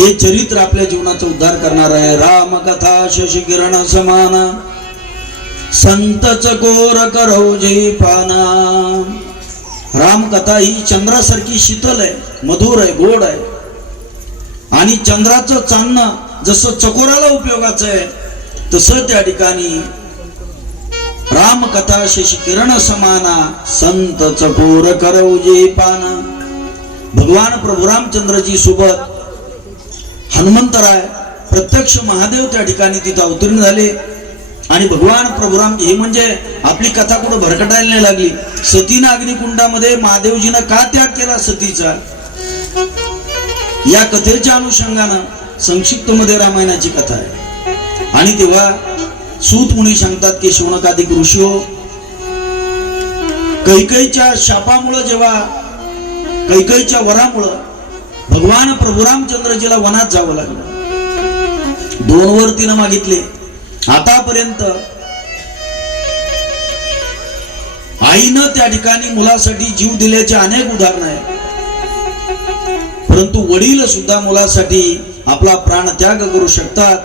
हे चरित्र आपल्या जीवनाचा उद्धार करणार आहे. राम कथा शशी किरण समान, संत चकोर करौ जय पाना. राम कथा ही चंद्रासारखी शीतल आहे, मधुर आहे, गोड आहे. आणि चंद्राचं चांदणं जसं चकोराला उपयोगाचं आहे, तसं त्या ठिकाणी राम कथा शशी किरण समाना, संत चकोर करौ जय पाना. भगवान प्रभू रामचंद्रजी सोबत हनुमंतराय प्रत्यक्ष महादेव त्या ठिकाणी तिथं अवतीर्ण झाले. आणि भगवान प्रभुराम हे म्हणजे आपली कथा कुठं भरकटायला नाही लागली. सतीनं अग्निकुंडामध्ये महादेवजीनं का त्याग केला सतीचा, या कथेच्या अनुषंगानं संक्षिप्त मध्ये रामायणाची कथा आहे. आणि तेव्हा सूत मुनी सांगतात की शौनकादिक ऋषी हो, कैकेयीच्या शापामुळे, जेव्हा कैकेयीच्या वरामुळे भगवान प्रभू रामचंद्रजीला वनात जावं लागलं. 2 वर तिनं मागितले. आतापर्यंत आईनं त्या ठिकाणी मुलासाठी जीव दिल्याचे अनेक उदाहरण आहेत, परंतु वडील सुद्धा मुलासाठी आपला प्राण त्याग करू शकतात.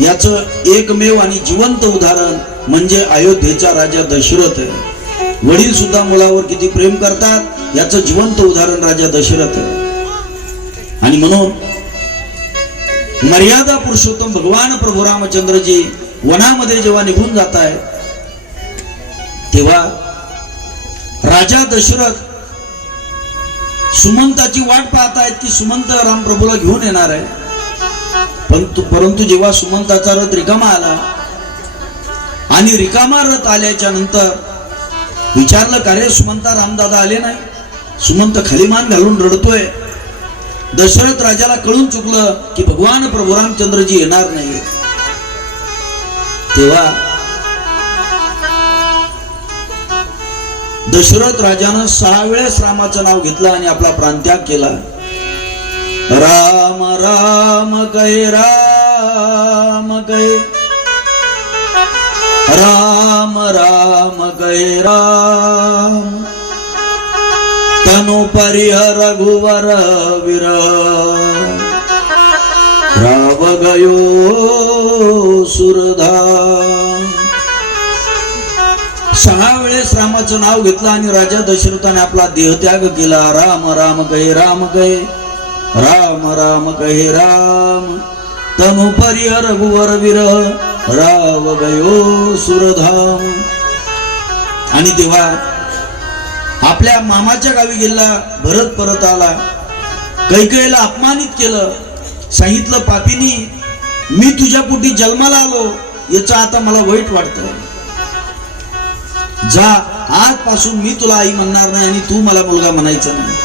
याचं एकमेव आणि जिवंत उदाहरण म्हणजे अयोध्येचा राजा दशरथ आहे. वडील सुद्धा मुलावर किती प्रेम करतात याचं जिवंत उदाहरण राजा दशरथ आहे. आणि म्हणून मर्यादा पुरुषोत्तम भगवान प्रभू रामचंद्रजी वनामध्ये जेव्हा निघून जात आहेत, तेव्हा राजा दशरथ सुमंताची वाट पाहतायत की सुमंत रामप्रभूला घेऊन येणार आहे. परंतु जेव्हा सुमंताचा रथ रिकामा आला आणि रिकामा रथ आल्याच्या नंतर विचारलं, का रे सुमंता, रामदादा आले नाही? सुमंत खाली मान घालून रडतोय. दशरथ राजाला कळून चुकलं की भगवान प्रभू रामचंद्रजी येणार नाही. तेव्हा दशरथ राजानं 6 वेळेस रामाचं नाव घेतलं आणि आपला प्राणत्याग केला. राम राम कहे, राम कहे, राम राम कहे राम, तनु परिहर रघुवर विरह, राव गयो सुरधाम. 6 वेळेस रामाचं नाव घेतलं आणि राजा दशरथाने आपला देहत्याग केला. राम राम कहे, राम कहे, राम राम कहे राम, तनु परिहर रघुवर विरह, राव गयो सुरधाम. आणि तेव्हा आपल्या मामाच्या गावी गेला. भरत परत आला. कैकेयीला अपमानित केलं. सांगितलं, पापीनी, मी तुझ्या पोटी जन्माला आलो याचं आता मला वाईट वाटतं. जा, आजपासून मी तुला आई म्हणणार नाही आणि तू मला मुलगा म्हणायचा नाही.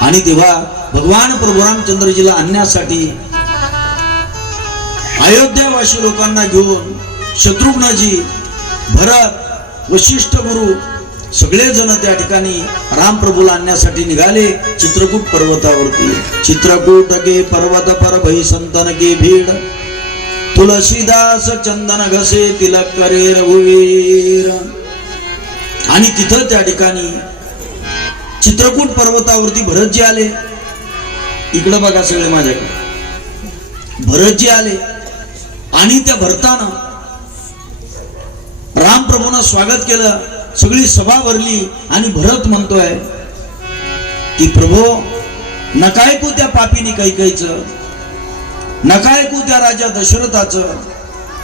आणि तेव्हा भगवान प्रभू रामचंद्रजीला आणण्यासाठी अयोध्यावासी लोकांना घेऊन शत्रुघ्नजी, भरत, वशिष्ठ गुरु सगळेजण त्या ठिकाणी रामप्रभूला आणण्यासाठी निघाले. चित्रकूट पर्वतावरती. चित्रकूट के पर्वत पर भई संतन के भीड़, तुलसीदास चंदन घसे तिलक करे रघुवीर. आणि तिथं त्या ठिकाणी चित्रकूट पर्वतावरती भरतजी आले. इकडे बघा सगळे माझ्याकडे. भरतजी आले आणि त्या भरतानं रामप्रभूंना स्वागत केलं. सगळी सभा भरली आणि भरत म्हणतोय की प्रभो, नका ऐकू त्या पापीनी कैकेयीचं, नका ऐकू त्या राजा दशरथाचं.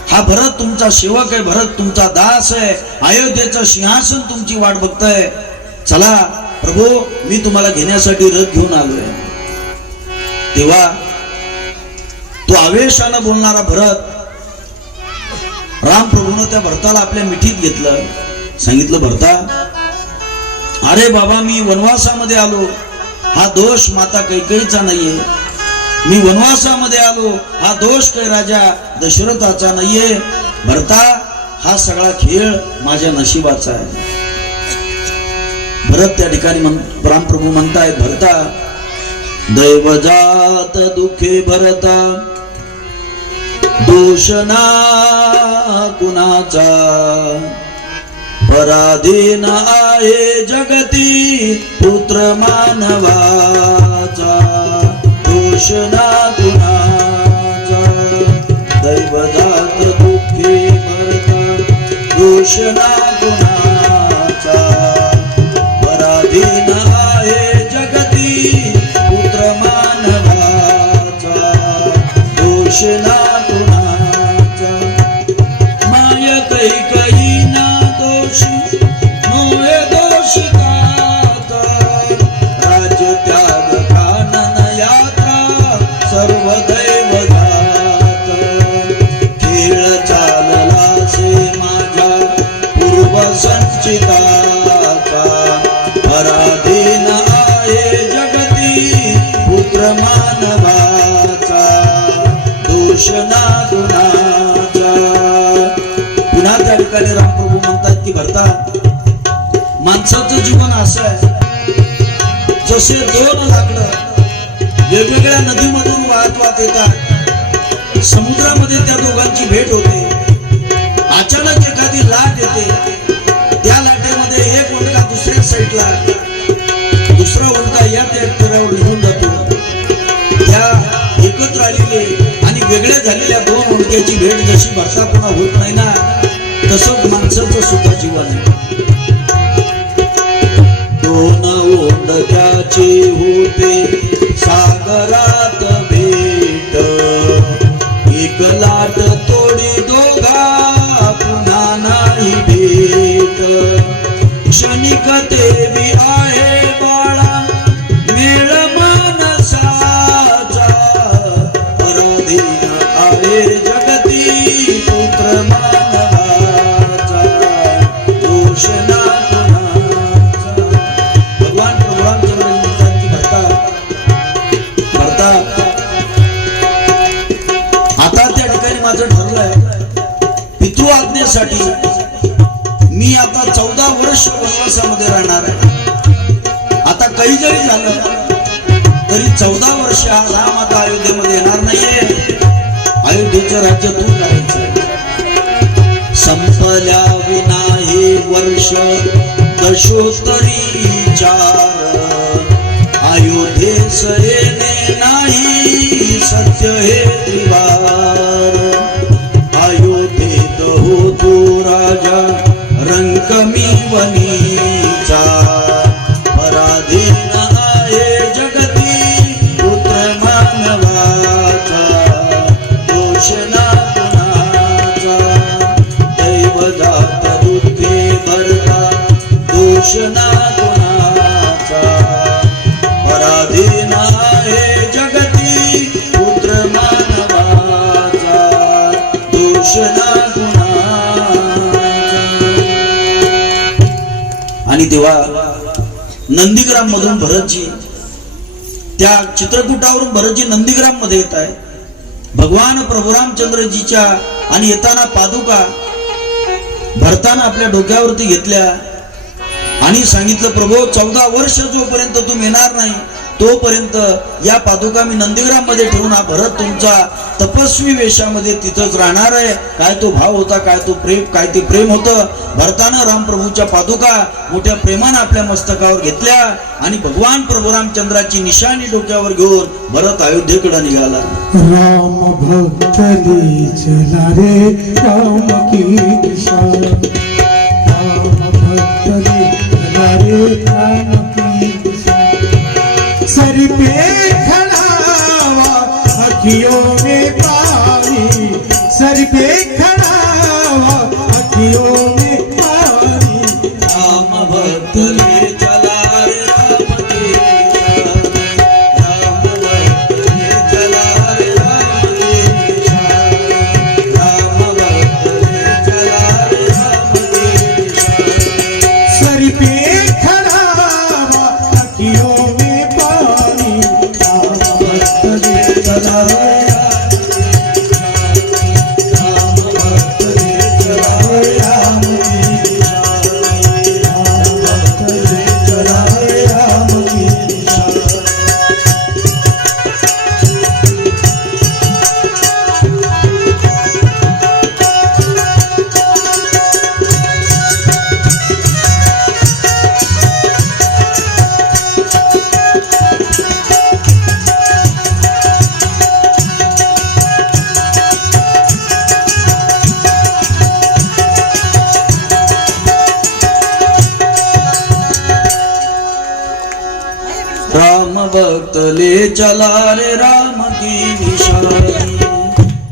हा भरत तुमचा सेवक आहे, भरत तुमचा दास आहे, अयोध्येचं सिंहासन तुमची वाट बघताय. चला प्रभू, मी तुम्हाला घेण्यासाठी रथ घेऊन आलोय. तेव्हा तो आवेशानं बोलणारा भरत, रामप्रभूनं त्या भरताला आपल्या मिठीत घेतलं. सांगितलं, भरता, अरे बाबा, मी वनवासामध्ये आलो, हा दोष माता कैकेयीचा नाहीये. मी वनवासामध्ये आलो, हा दोष काही राजा दशरथाचा नाहीये. भरता, हा सगळा खेळ माझ्या नशिबाचा आहे. भरत त्या ठिकाणी रामप्रभू म्हणतायत, भरता, दैवजात दुखे भरता, दोष ना कुणाचा, पराधीन आहे जगती पुत्र मानवाचा, दोष ना ना कुणाचा पराधीन आहे जगती पुत्र मानवाचा दोष ना कुणाचा माय कैकई ना दोषी नोहे दोष काता राज त्याग कानन यात्रा सर्व दैव घात खेळ चालला से माझ्या पूर्व संचिताचा पराधीन आहे जगती पुत्र मानवाचा दोष ना गुणाचा पुन्हा त्या ठिकाणी रामप्रभू म्हणतात की भरता माणसाचं जीवन असं आहे जसे दोन लाकडं वेगवेगळ्या नदीमधून वाहत येतात समुद्रामध्ये त्या दोघांची भेट होते अचानक एखादी लाट येते त्या लाटेमध्ये एक ओंडका दुसऱ्या साईडला दुसरा ओंडका या त्यावर निघून जातो त्या एकत्र आलेले आणि वेगळ्या झालेल्या दोन ओंडक्याची भेट जशी भरता पुन्हा होत नाही ना तसंच माणसाचं सुद्धा जीवन आहे दोन ओंडक्याचे होते सागरात भेट एक लाट तोडी दोघा पुन्हा नाही भेट क्षणिक देवी आहे बाळा मेळ मानसाचा पराधीन आहे जगती पुत्र मानवाचा दोष ना माझं ठरलंय पितृ आज्ञेसाठी मी आता 14 वर्ष वनवासामध्ये राहणार आहे आता काही जरी झालं तरी 14 वर्ष हा राम आता अयोध्येमध्ये येणार नाहीये अयोध्येचं राज्य तू करायचं संपल्या विना हे वर्ष दशोत्तरी 4 अयोध्येस येणे नाही सत्य हे त्रिवार अयोध्येत होतो राजा रंकमी वनीचा पराधीन आहे जगती पुत्र मानवाचा दोष ना कुणाचा दैव जात दुःखे भरता दोष ना कुणाचा पराधीन आहे जगती पुत्र मानवाचा दोष ना कुणाचा आणि तेव्हा नंदीग्राम मधून भरतजी त्या चित्रकूटावरून भरतजी नंदीग्राम मध्ये येत आहे भगवान प्रभू रामचंद्रजीच्या आणि येताना पादुका भरताना आपल्या डोक्यावरती घेतल्या आणि सांगितलं प्रभू 14 वर्ष जोपर्यंत तुम्ही येणार नाही तोपर्यंत या पादुका मी नंदीग्राम मध्ये ठेवून हा भरत तुमचा तपस्वी वेशामध्ये तिथंच राहणार आहे काय तो भाव होता काय तो प्रेम काय ते प्रेम होतं भरतानं रामप्रभूच्या पादुका मोठ्या प्रेमानं आपल्या मस्तकावर घेतल्या आणि भगवान प्रभू रामचंद्राची निशाणी डोक्यावर घेऊन भरत अयोध्येकडे निघाला राम भक्त चला रे राम की दिशा राम भक्त चला रे राम की दिशा सर पे खड़ा अखियों में पानी सर पे खड़ा अखियों में पानी राम भक्त ले चला रे राम की दिशा राम भक्त ले चला रे राम की दिशा राम भक्त ले चला रे राम की दिशा सर पे खड़ा अखियों में पानी राम भक्त ले चला रे राम भक्त ले चला रे राम की निशानी.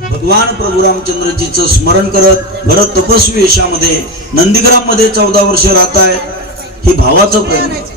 भगवान प्रभू रामचंद्रजीचं स्मरण करत भरत तपस्वी वेशामध्ये नंदीग्राम मध्ये 14 वर्ष राहत आहेत. ही भावाचं प्रेम आहे.